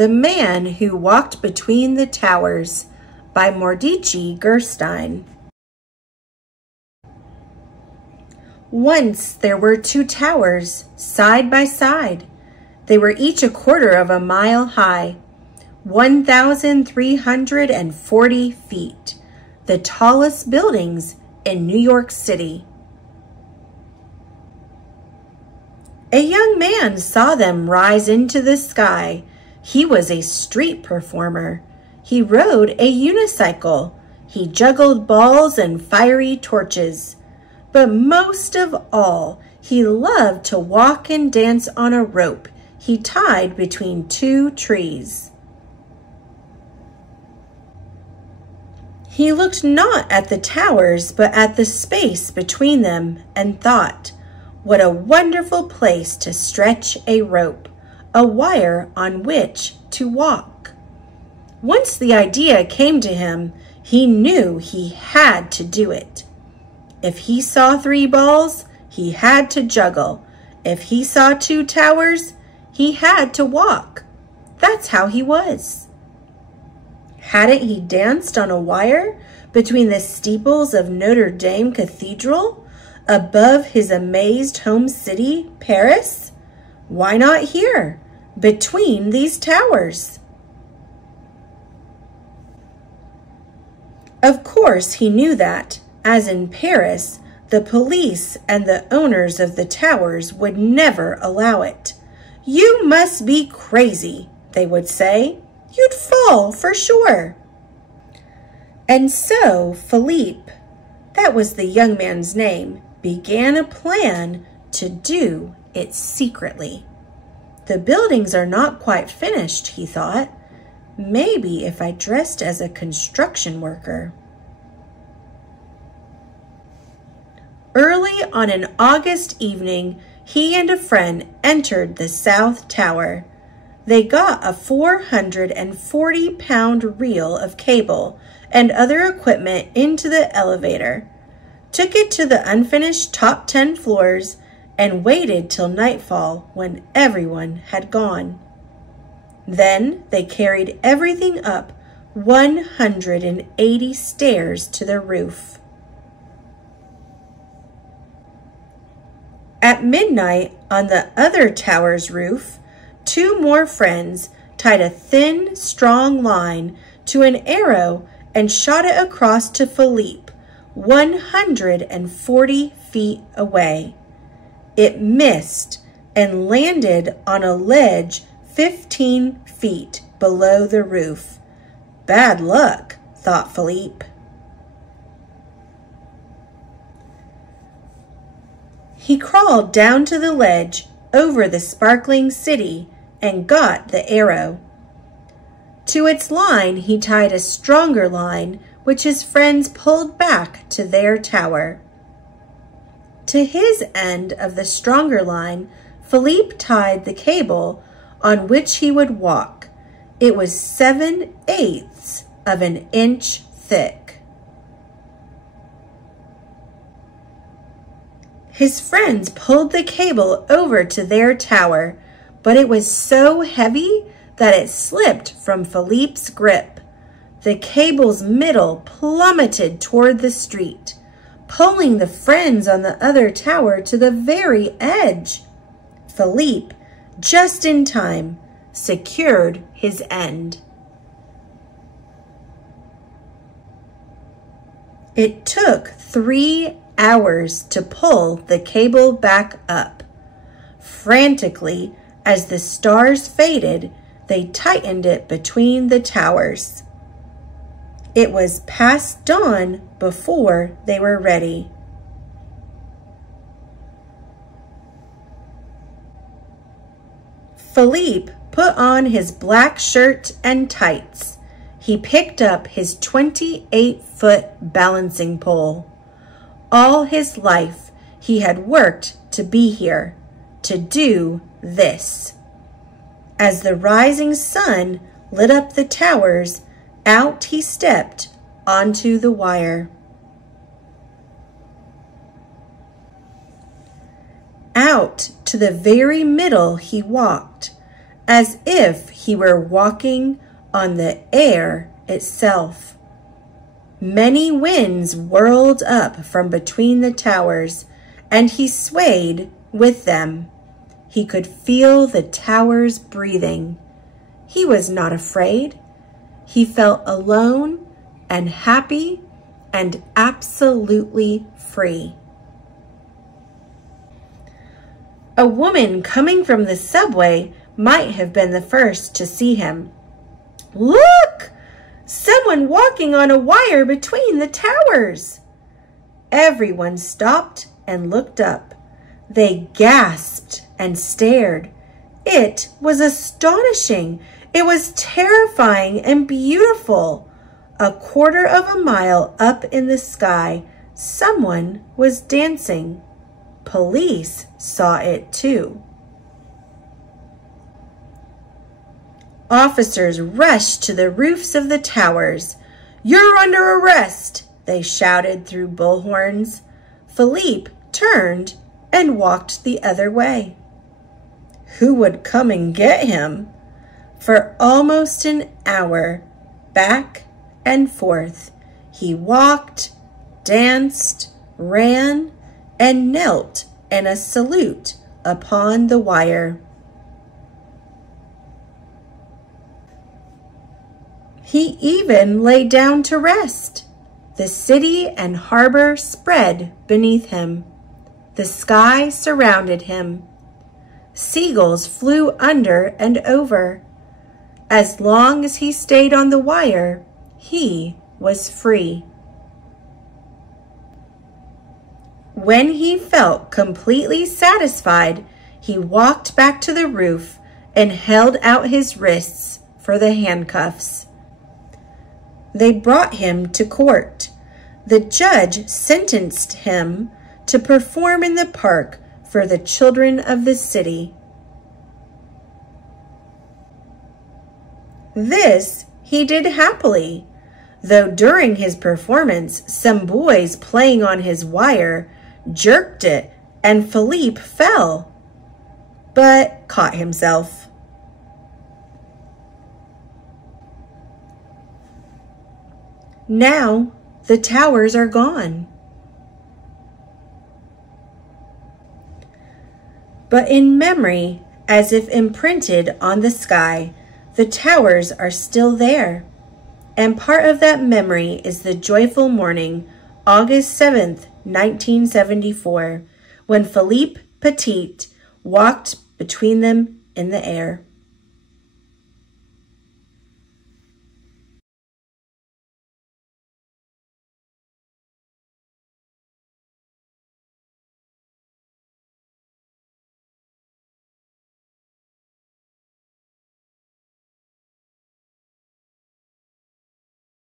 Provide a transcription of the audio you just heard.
The Man Who Walked Between the Towers by Mordicai Gerstein. Once there were two towers, side by side. They were each 1/4 of a mile high, 1,340 feet, the tallest buildings in New York City. A young man saw them rise into the sky. He was a street performer. He rode a unicycle. He juggled balls and fiery torches. But most of all, he loved to walk and dance on a rope he tied between two trees. He looked not at the towers, but at the space between them, and thought, what a wonderful place to stretch a rope, a wire on which to walk. Once the idea came to him, he knew he had to do it. If he saw 3 balls, he had to juggle. If he saw 2 towers, he had to walk. That's how he was. Hadn't he danced on a wire between the steeples of Notre Dame Cathedral above his amazed home city, Paris? Why not here, between these towers? Of course, he knew that, as in Paris, the police and the owners of the towers would never allow it. You must be crazy, they would say. You'd fall for sure. And so Philippe, that was the young man's name, began a plan to do it secretly. The buildings are not quite finished, he thought. Maybe if I dressed as a construction worker. Early on an August evening, he and a friend entered the South Tower. They got a 440-pound reel of cable and other equipment into the elevator, took it to the unfinished top 10 floors, and waited till nightfall when everyone had gone. Then they carried everything up 180 stairs to the roof. At midnight, on the other tower's roof, 2 more friends tied a thin, strong line to an arrow and shot it across to Philippe, 140 feet away. It missed and landed on a ledge 15 feet below the roof. Bad luck, thought Philippe. He crawled down to the ledge over the sparkling city and got the arrow. To its line he tied a stronger line, which his friends pulled back to their tower. To his end of the stronger line, Philippe tied the cable on which he would walk. It was 7/8 of an inch thick. His friends pulled the cable over to their tower, but it was so heavy that it slipped from Philippe's grip. The cable's middle plummeted toward the street, pulling the friends on the other tower to the very edge. Philippe, just in time, secured his end. It took 3 hours to pull the cable back up. Frantically, as the stars faded, they tightened it between the towers. It was past dawn before they were ready. Philippe put on his black shirt and tights. He picked up his 28-foot balancing pole. All his life, he had worked to be here, to do this. As the rising sun lit up the towers, out he stepped onto the wire. Out to the very middle he walked, as if he were walking on the air itself. Many winds whirled up from between the towers, and he swayed with them. He could feel the towers breathing. He was not afraid. He felt alone and happy and absolutely free. A woman coming from the subway might have been the first to see him. "Look! Someone walking on a wire between the towers!" Everyone stopped and looked up. They gasped and stared. It was astonishing. It was terrifying and beautiful. A quarter of a mile up in the sky, someone was dancing. Police saw it too. Officers rushed to the roofs of the towers. "You're under arrest!" they shouted through bullhorns. Philippe turned and walked the other way. Who would come and get him? For almost an hour, back and forth, he walked, danced, ran, and knelt in a salute upon the wire. He even lay down to rest. The city and harbor spread beneath him. The sky surrounded him. Seagulls flew under and over. As long as he stayed on the wire, he was free. When he felt completely satisfied, he walked back to the roof and held out his wrists for the handcuffs. They brought him to court. The judge sentenced him to perform in the park for the children of the city. This he did happily, though during his performance some boys playing on his wire jerked it and Philippe fell, but caught himself. Now the towers are gone. But in memory, as if imprinted on the sky, the towers are still there. And part of that memory is the joyful morning, August 7th, 1974, when Philippe Petit walked between them in the air.